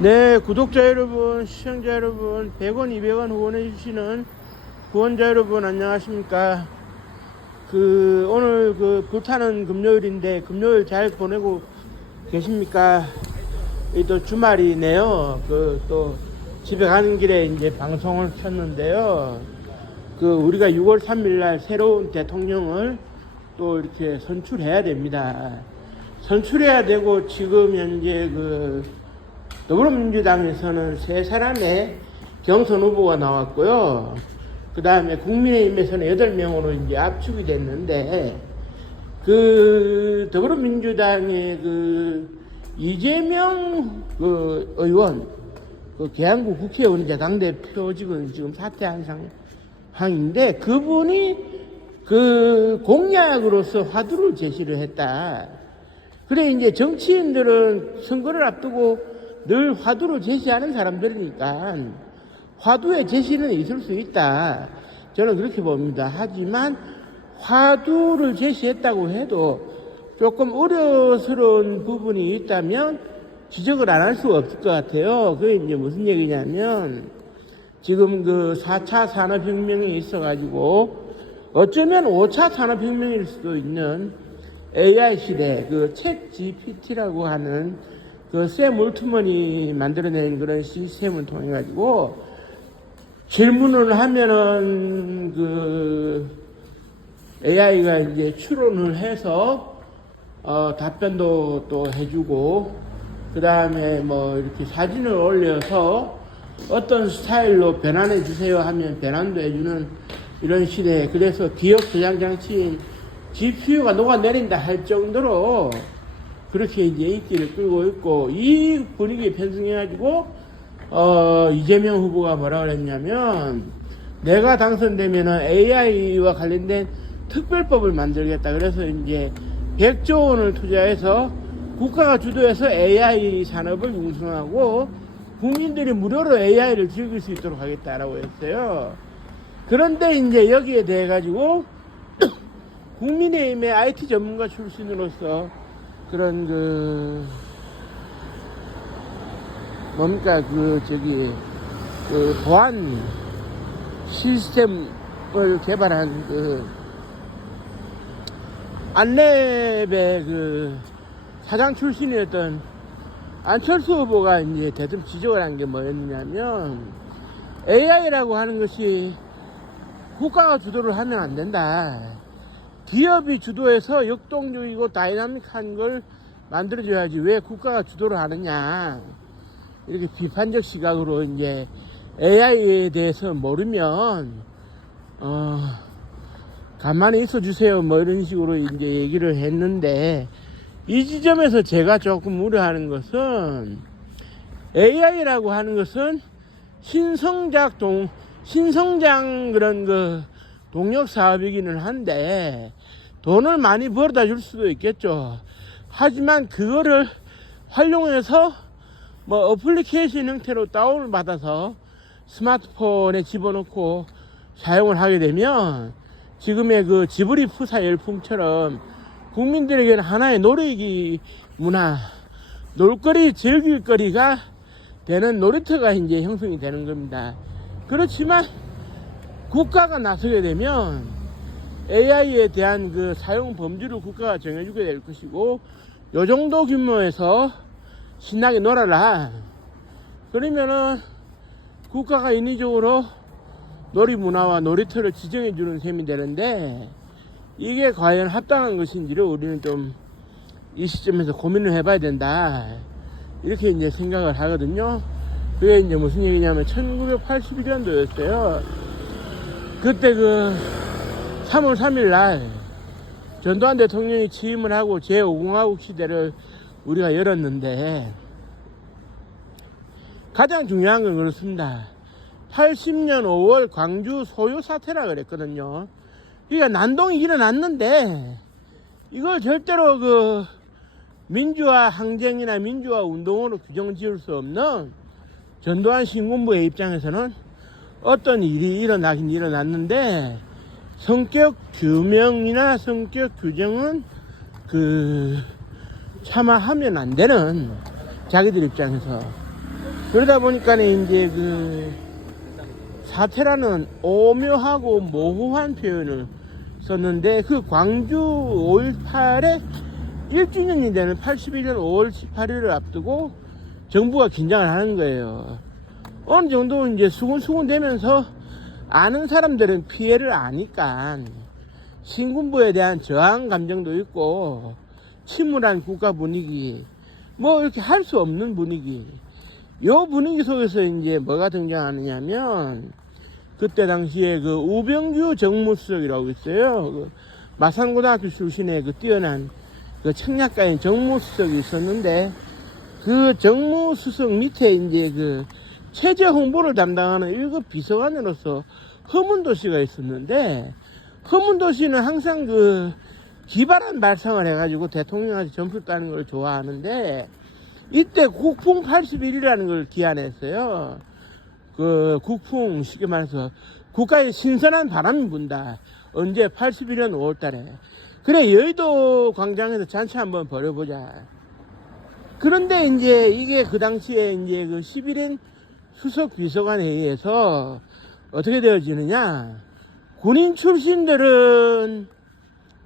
네, 구독자 여러분, 시청자 여러분, 100원, 200원 후원해 주시는 후원자 여러분 안녕하십니까? 오늘 불타는 금요일인데 금요일 잘 보내고 계십니까? 또 주말이네요. 또 집에 가는 길에 이제 방송을 켰는데요. 우리가 6월 3일 날 새로운 대통령을 또 이렇게 선출해야 됩니다. 선출해야 되고 지금 현재 더불어민주당에서는 세 사람의 경선 후보가 나왔고요. 그 다음에 국민의힘에서는 8명으로 이제 압축이 됐는데, 더불어민주당의 이재명 의원, 계양구 국회의원 당대표직은 지금 사퇴한 상황인데, 그분이 공약으로서 화두를 제시를 했다. 그래, 이제 정치인들은 선거를 앞두고 늘 화두를 제시하는 사람들이니까 화두의 제시는 있을 수 있다. 저는 그렇게 봅니다. 하지만 화두를 제시했다고 해도 조금 우려스러운 부분이 있다면 지적을 안 할 수가 없을 것 같아요. 그게 이제 무슨 얘기냐면 지금 4차 산업혁명이 있어가지고 어쩌면 5차 산업혁명일 수도 있는 AI 시대, 챗 GPT라고 하는 샘 올트먼이 만들어낸 그런 시스템을 통해 가지고 질문을 하면은 AI가 이제 추론을 해서 답변도 또 해주고, 그 다음에 이렇게 사진을 올려서 어떤 스타일로 변환해 주세요 하면 변환도 해주는 이런 시대. 그래서 기억 저장 장치인 GPU가 녹아내린다 할 정도로 그렇게 이제 인기를 끌고 있고, 이 분위기에 편승해가지고, 이재명 후보가 뭐라 그랬냐면, 내가 당선되면은 AI와 관련된 특별법을 만들겠다. 그래서 이제 100조 원을 투자해서 국가가 주도해서 AI 산업을 융성하고, 국민들이 무료로 AI를 즐길 수 있도록 하겠다라고 했어요. 그런데 이제 여기에 대해 가지고, 국민의힘의 IT 전문가 출신으로서 그런 보안 시스템을 개발한 안랩의 사장 출신이었던 안철수 후보가 이제 대뜸 지적을 한 게 뭐였냐면, AI라고 하는 것이 국가가 주도를 하면 안 된다. 기업이 주도해서 역동적이고 다이나믹한 걸 만들어줘야지 왜 국가가 주도를 하느냐. 이렇게 비판적 시각으로 이제 AI에 대해서 모르면, 가만히 있어 주세요. 이런 식으로 이제 얘기를 했는데, 이 지점에서 제가 조금 우려하는 것은 AI라고 하는 것은 신성장 그런 동력 사업이기는 한데 돈을 많이 벌어다 줄 수도 있겠죠. 하지만 그거를 활용해서 어플리케이션 형태로 다운을 받아서 스마트폰에 집어넣고 사용을 하게 되면 지금의 지브리 푸사 열풍처럼 국민들에게는 하나의 놀이기 문화, 놀거리, 즐길거리가 되는 놀이터가 이제 형성이 되는 겁니다. 그렇지만 국가가 나서게 되면 AI에 대한 사용 범주를 국가가 정해주게 될 것이고, 요 정도 규모에서 신나게 놀아라. 그러면은 국가가 인위적으로 놀이 문화와 놀이터를 지정해주는 셈이 되는데, 이게 과연 합당한 것인지를 우리는 좀 이 시점에서 고민을 해봐야 된다. 이렇게 이제 생각을 하거든요. 그게 이제 무슨 얘기냐면 1981년도였어요. 그때 3월 3일 날 전두환 대통령이 취임을 하고 제5공화국 시대를 우리가 열었는데, 가장 중요한 건 그렇습니다. 80년 5월 광주 소요 사태라 그랬거든요. 그러니까 난동이 일어났는데, 이걸 절대로 민주화 항쟁이나 민주화 운동으로 규정 지을 수 없는 전두환 신군부의 입장에서는 어떤 일이 일어나긴 일어났는데, 성격 규명이나 성격 규정은 차마 하면 안 되는, 자기들 입장에서 그러다 보니까 이제 그 사태라는 오묘하고 모호한 표현을 썼는데, 그 광주 5월 8일에 1주년이 되는 81년 5월 18일을 앞두고 정부가 긴장을 하는 거예요. 어느 정도 이제 수군수군 되면서 아는 사람들은 피해를 아니까 신군부에 대한 저항 감정도 있고, 침울한 국가 분위기, 뭐 이렇게 할 수 없는 분위기, 요 분위기 속에서 이제 뭐가 등장하느냐면, 그때 당시에 그 우병규 정무수석이라고 있어요. 그 마산고등학교 출신의 그 뛰어난 그 청약가인 정무수석이 있었는데, 그 정무수석 밑에 이제 그 체제 홍보를 담당하는 1급 비서관으로서 허문도 씨가 있었는데, 허문도 씨는 항상 그 기발한 발상을 해가지고 대통령한테 점수 따는 걸 좋아하는데, 이때 국풍 81이라는 걸 기한했어요. 그 국풍, 쉽게 말해서 국가에 신선한 바람이 분다. 언제? 81년 5월달에. 그래, 여의도 광장에서 잔치 한번 벌여보자. 그런데 이제 이게 그 당시에 이제 그 11인 수석 비서관 회의에서 어떻게 되어지느냐? 군인 출신들은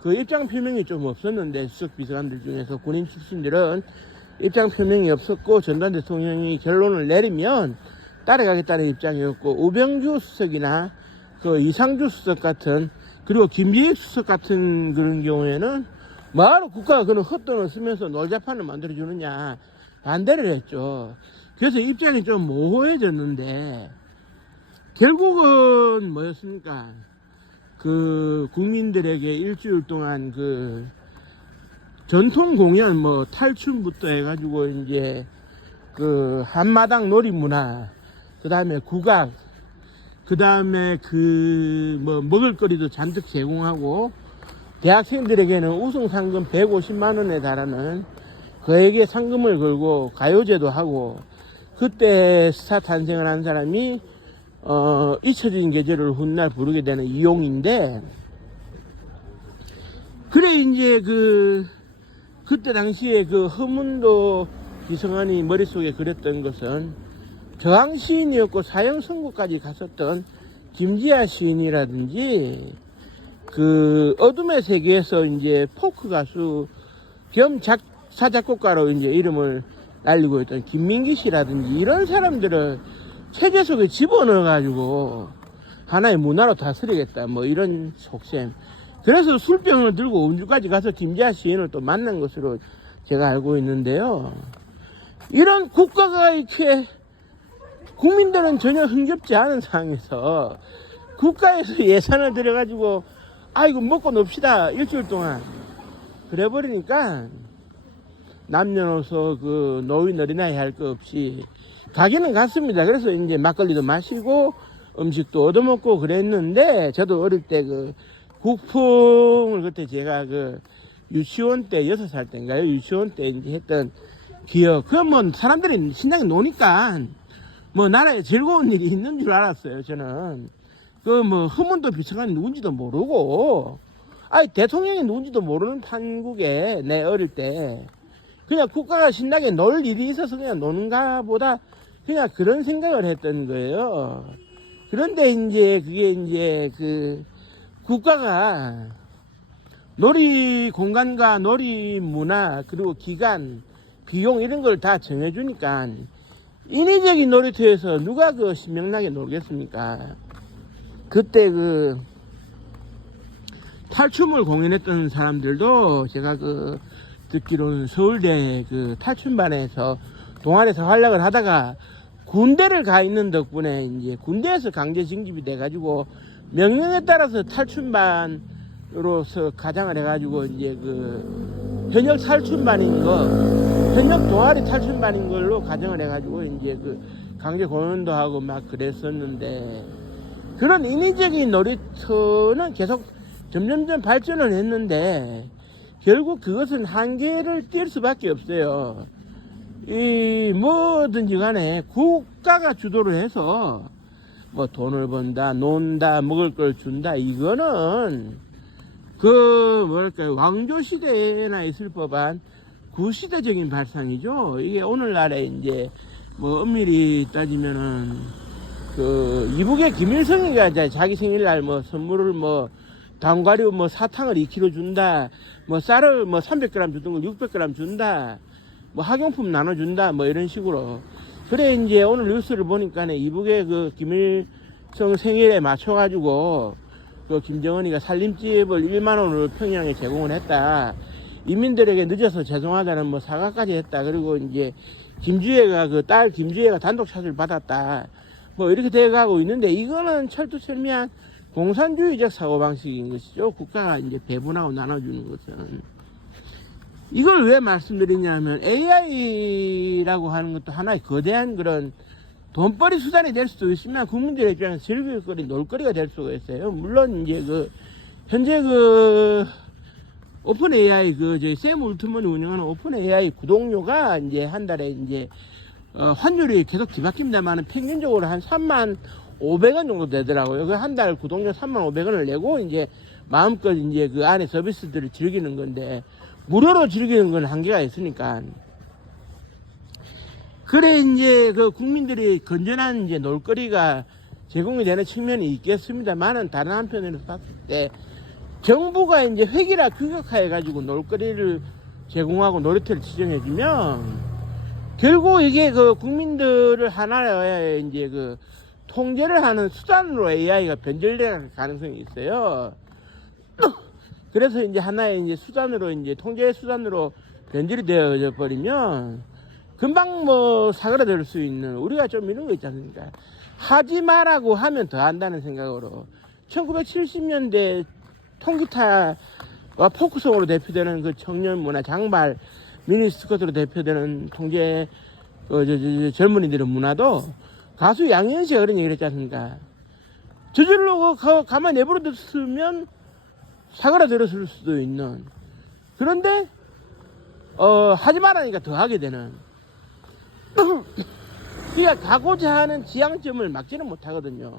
그 입장 표명이 좀 없었는데, 수석 비서관들 중에서 군인 출신들은 입장 표명이 없었고, 전두환 대통령이 결론을 내리면 따라가겠다는 입장이었고, 우병주 수석이나 그 이상주 수석 같은, 그리고 김재익 수석 같은 그런 경우에는 뭐하러 국가가 그런 헛돈을 쓰면서 놀자판을 만들어주느냐 반대를 했죠. 그래서 입장이 좀 모호해졌는데, 결국은 뭐였습니까? 그 국민들에게 일주일 동안 그 전통 공연, 뭐 탈춤부터 해가지고 이제 그 한마당 놀이문화, 그 다음에 국악, 그 다음에 그 뭐 먹을거리도 잔뜩 제공하고, 대학생들에게는 우승 상금 150만 원에 달하는 그에게 상금을 걸고 가요제도 하고, 그때 스타 탄생을 한 사람이 잊혀진 계절을 훗날 부르게 되는 이용인데, 그래 이제 그때 당시에 그 허문도 비서관이 머릿속에 그렸던 것은 저항 시인이었고 사형 선고까지 갔었던 김지아 시인이라든지, 그 어둠의 세계에서 이제 포크 가수 겸 작사 작곡가로 이제 이름을 날리고 있던 김민기 씨라든지, 이런 사람들을 체제 속에 집어넣어 가지고 하나의 문화로 다스리겠다, 뭐 이런 속셈. 그래서 술병을 들고 운주까지 가서 김지아 시인을 또 만난 것으로 제가 알고 있는데요. 이런 국가가 이렇게 국민들은 전혀 흥겹지 않은 상황에서 국가에서 예산을 들여가지고 아이고 먹고 놉시다 일주일 동안 그래 버리니까 남녀노소 그 노인 어린아이 할 거 없이 가기는 갔습니다. 그래서 이제 막걸리도 마시고 음식도 얻어먹고 그랬는데, 저도 어릴 때 그 국풍을 그때 제가 그 유치원 때 6살 때인가요? 유치원 때 이제 했던 기억. 그 뭐 사람들이 신나게 노니까 뭐 나라에 즐거운 일이 있는 줄 알았어요. 저는 그 뭐 허문도 비서관이 누군지도 모르고, 아니 대통령이 누군지도 모르는 판국에 내 어릴 때 그냥 국가가 신나게 놀 일이 있어서 그냥 노는가 보다, 그냥 그런 생각을 했던 거예요. 그런데 이제 그게 이제 그 국가가 놀이 공간과 놀이 문화, 그리고 기간, 비용 이런 걸 다 정해주니까 인위적인 놀이터에서 누가 그 신명나게 놀겠습니까? 그때 그 탈춤을 공연했던 사람들도 제가 그 듣기로는 서울대 그 탈춤반에서 동아리에서 활약을 하다가 군대를 가 있는 덕분에 이제 군대에서 강제 징집이 돼가지고 명령에 따라서 탈춤반으로서 가장을 해가지고 이제 그 현역 탈춤반인 거, 현역 동아리 탈춤반인 걸로 가정을 해가지고 이제 그 강제 공연도 하고 막 그랬었는데, 그런 인위적인 놀이터는 계속 점점점 발전을 했는데 결국 그것은 한계를 띌 수밖에 없어요. 이 뭐든지 간에 국가가 주도를 해서 뭐 돈을 번다, 논다, 먹을 걸 준다, 이거는 그 뭐랄까요, 왕조 시대에나 있을 법한 구시대적인 발상이죠. 이게 오늘날에 이제 뭐 엄밀히 따지면은 그 이북의 김일성이가 이제 자기 생일날 뭐 선물을 뭐 당과류 뭐 사탕을 2kg 준다, 뭐 쌀을 뭐 300g 주던 걸 600g 준다, 뭐 학용품 나눠준다, 뭐 이런 식으로. 그래 이제 오늘 뉴스를 보니까 이북의 그 김일성 생일에 맞춰가지고 그 김정은이가 살림집을 1만 원을 평양에 제공을 했다. 인민들에게 늦어서 죄송하다는 뭐 사과까지 했다. 그리고 이제 김주혜가 그 딸 김주혜가 단독샷을 받았다. 뭐 이렇게 돼가고 있는데 이거는 철두철미한 공산주의적 사고방식인 것이죠. 국가가 이제 배분하고 나눠주는 것은. 이걸 왜 말씀드리냐면 AI라고 하는 것도 하나의 거대한 그런 돈벌이 수단이 될 수도 있으면 국민들의 입장에서 즐길거리, 놀거리가 될 수가 있어요. 물론 이제 그 현재 그 오픈 AI 그 저희 샘 울트먼이 운영하는 오픈 AI 구독료가 이제 한 달에 이제 환율이 계속 뒤바뀝니다만 평균적으로 한 35,500원 정도 되더라고요. 그 한 달 구독료 35,500원을 내고 이제 마음껏 이제 그 안에 서비스들을 즐기는 건데 무료로 즐기는 건 한계가 있으니까. 그래 이제 그 국민들이 건전한 이제 놀거리가 제공이 되는 측면이 있겠습니다만은 다른 한편으로 봤을 때 정부가 이제 획일화 규격화해 가지고 놀거리를 제공하고 놀이터를 지정해주면 결국 이게 그 국민들을 하나의 이제 그 통제를 하는 수단으로 AI가 변절될 가능성이 있어요. 그래서 이제 하나의 이제 수단으로 이제 통제 수단으로 변질이 되어 버리면 금방 뭐 사그라들 수 있는 우리가 좀 이런 거 있지 않습니까? 하지 마라고 하면 더 한다는 생각으로 1970년대 통기타와 포크송으로 대표되는 그 청년 문화 장발 미니스커트로 대표되는 통제 젊은이들의 문화도 가수 양현 씨가 그런 얘기를 했지 않습니까? 저절로 가만히 내버려뒀으면 사그라들었을 수도 있는. 그런데 하지 말라니까 더 하게 되는. 그러니까 가고자 하는 지향점을 막지는 못하거든요.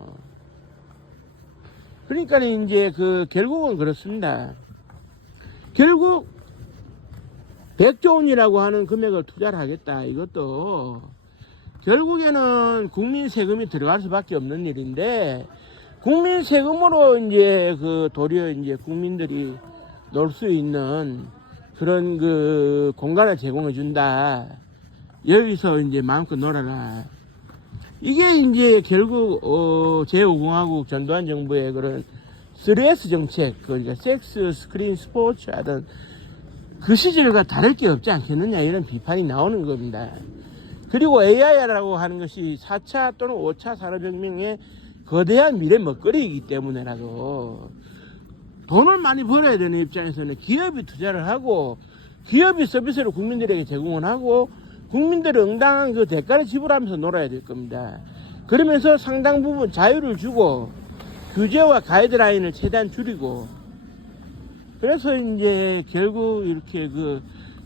그러니까 이제 그 결국은 그렇습니다. 결국 100조 원이라고 하는 금액을 투자를 하겠다. 이것도 결국에는 국민 세금이 들어갈 수밖에 없는 일인데 국민 세금으로 이제 그 도리어 이제 국민들이 놀 수 있는 그런 그 공간을 제공해 준다. 여기서 이제 마음껏 놀아라. 이게 이제 결국 제5공화국 전두환 정부의 그런 3S 정책, 그러니까 섹스, 스크린, 스포츠 하던 그 시절과 다를 게 없지 않겠느냐 이런 비판이 나오는 겁니다. 그리고 AI라고 하는 것이 4차 또는 5차 산업혁명의 거대한 미래 먹거리이기 때문에라도 돈을 많이 벌어야 되는 입장에서는 기업이 투자를 하고 기업이 서비스를 국민들에게 제공을 하고 국민들이 응당한 그 대가를 지불하면서 놀아야 될 겁니다. 그러면서 상당 부분 자유를 주고 규제와 가이드라인을 최대한 줄이고 그래서 이제 결국 이렇게 그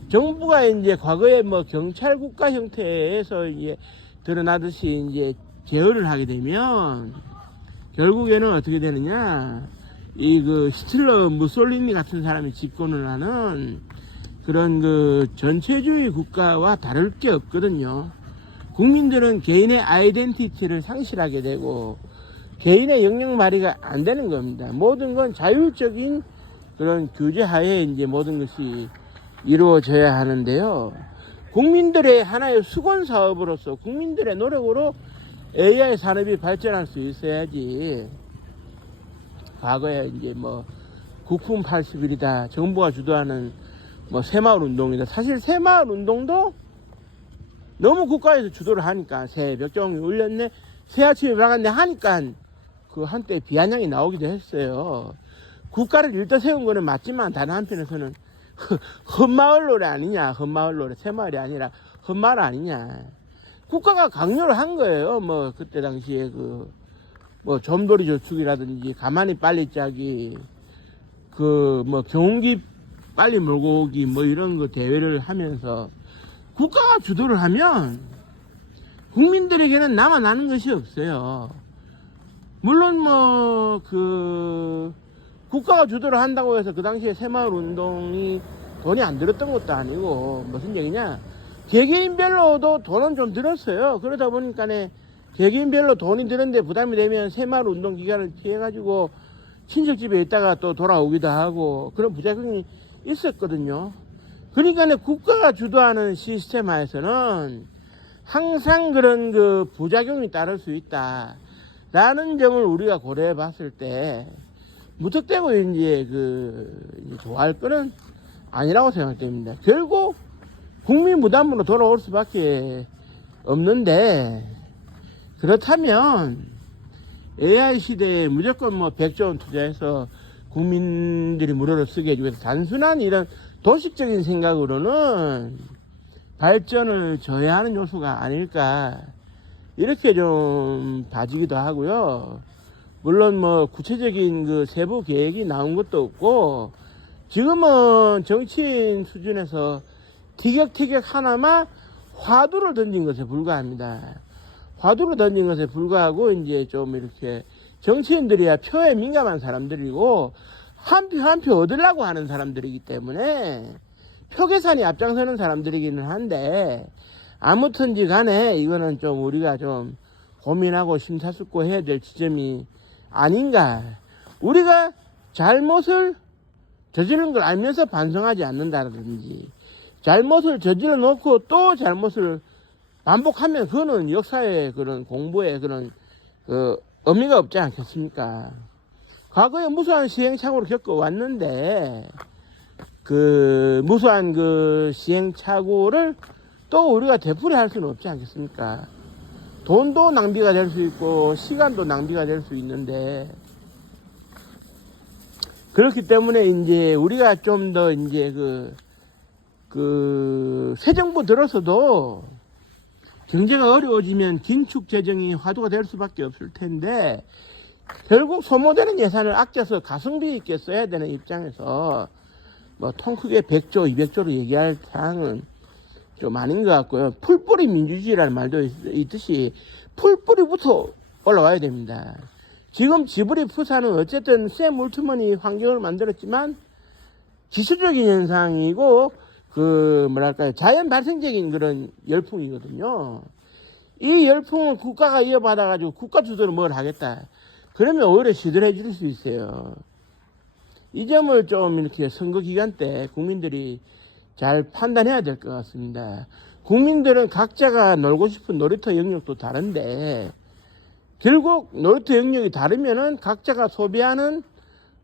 정부가 이제 과거에 뭐 경찰 국가 형태에서 이제 드러나듯이 이제 제어를 하게 되면 결국에는 어떻게 되느냐 이 그 히틀러 무솔리니 같은 사람이 집권을 하는 그런 그 전체주의 국가와 다를 게 없거든요. 국민들은 개인의 아이덴티티를 상실하게 되고 개인의 영역 발휘가 안 되는 겁니다. 모든 건 자율적인 그런 규제 하에 이제 모든 것이 이루어져야 하는데요. 국민들의 하나의 수건 사업으로서 국민들의 노력으로 AI 산업이 발전할 수 있어야지. 과거에 이제 뭐 국품 80일이다. 정부가 주도하는 뭐 새마을 운동이다. 사실 새마을 운동도 너무 국가에서 주도를 하니까 새 벽종이 울렸네, 새 아침에 박았네 하니까 그 한때 비아냥이 나오기도 했어요. 국가를 일떠 세운 거는 맞지만 다른 한편에서는 헛마을 노래 아니냐, 헛마을 노래, 새마을이 아니라 헛마을 아니냐. 국가가 강요를 한 거예요. 뭐 그때 당시에 그 뭐 점돌이 저축이라든지 가만히 빨리 짜기, 그 뭐 경운기 빨리 몰고 오기 뭐 이런 거 대회를 하면서 국가가 주도를 하면 국민들에게는 남아나는 것이 없어요. 물론 뭐 그 국가가 주도를 한다고 해서 그 당시에 새마을 운동이 돈이 안 들었던 것도 아니고 무슨 얘기냐, 개개인별로도 돈은 좀 들었어요. 그러다 보니까 개개인별로 돈이 드는데 부담이 되면 새마을 운동 기간을 피해가지고 친척집에 있다가 또 돌아오기도 하고 그런 부작용이 있었거든요. 그러니까 국가가 주도하는 시스템 하에서는 항상 그런 그 부작용이 따를 수 있다 라는 점을 우리가 고려해 봤을 때 무턱대고 이제 좋아할 거는 아니라고 생각됩니다. 결국 국민 부담으로 돌아올 수밖에 없는데, 그렇다면 AI 시대에 무조건 뭐 100조 원 투자해서 국민들이 무료로 쓰게 해주고 단순한 이런 도식적인 생각으로는 발전을 저해하는 요소가 아닐까 이렇게 좀 봐지기도 하고요. 물론 뭐 구체적인 그 세부 계획이 나온 것도 없고 지금은 정치인 수준에서 티격태격 하나만 화두를 던진 것에 불과합니다. 화두를 던진 것에 불과하고 이제 좀 이렇게 정치인들이야 표에 민감한 사람들이고 한 표 한 표 얻으려고 하는 사람들이기 때문에 표 계산이 앞장서는 사람들이기는 한데 아무튼지 간에 이거는 좀 우리가 좀 고민하고 심사숙고해야 될 지점이 아닌가. 우리가 잘못을 저지른 걸 알면서 반성하지 않는다든지 잘못을 저질러 놓고 또 잘못을 반복하면 그거는 역사의 그런 공부의 그런 의미가 없지 않겠습니까? 과거에 무수한 시행착오를 겪어왔는데 그 무수한 그 시행착오를 또 우리가 되풀이할 수는 없지 않겠습니까? 돈도 낭비가 될 수 있고 시간도 낭비가 될 수 있는데 그렇기 때문에 이제 우리가 좀 더 이제 새 정부 들어서도 경제가 어려워지면 긴축 재정이 화두가 될 수밖에 없을 텐데 결국 소모되는 예산을 아껴서 가성비 있게 써야 되는 입장에서 뭐 통 크게 100조, 200조로 얘기할 사항은 좀 아닌 것 같고요. 풀뿌리 민주주의라는 말도 있듯이 풀뿌리부터 올라와야 됩니다. 지금 지브리 푸사는 어쨌든 새 물투머니 환경을 만들었지만 기술적인 현상이고 자연 발생적인 그런 열풍이거든요. 이 열풍을 국가가 이어받아가지고 국가 주도로 뭘 하겠다. 그러면 오히려 시들해질 수 있어요. 이 점을 좀 이렇게 선거 기간 때 국민들이 잘 판단해야 될 것 같습니다. 국민들은 각자가 놀고 싶은 놀이터 영역도 다른데 결국 놀이터 영역이 다르면은 각자가 소비하는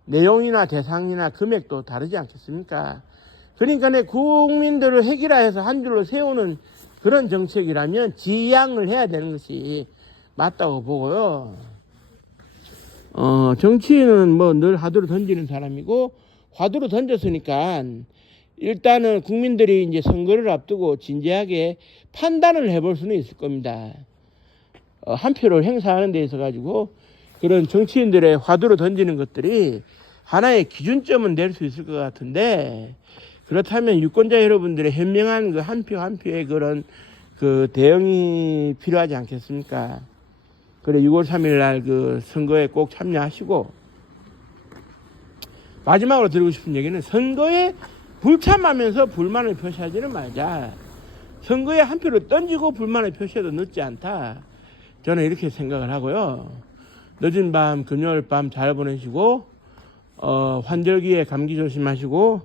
내용이나 대상이나 금액도 다르지 않겠습니까? 그러니까 국민들을 핵이라해서 한 줄로 세우는 그런 정책이라면 지양을 해야 되는 것이 맞다고 보고요. 정치인은 뭐 늘 화두를 던지는 사람이고 화두를 던졌으니까 일단은 국민들이 이제 선거를 앞두고 진지하게 판단을 해볼 수는 있을 겁니다. 한 표를 행사하는 데 있어 가지고 그런 정치인들의 화두를 던지는 것들이 하나의 기준점은 될 수 있을 것 같은데 그렇다면 유권자 여러분들의 현명한 그 한 표 한 표의 그런 그 대응이 필요하지 않겠습니까? 그래 6월 3일 날 그 선거에 꼭 참여하시고 마지막으로 드리고 싶은 얘기는 선거에 불참하면서 불만을 표시하지는 말자. 선거에 한 표를 던지고 불만을 표시해도 늦지 않다. 저는 이렇게 생각을 하고요. 늦은 밤 금요일 밤 잘 보내시고 환절기에 감기 조심하시고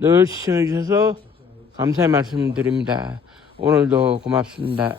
늘 시청해 주셔서 감사의 말씀 드립니다. 오늘도 고맙습니다.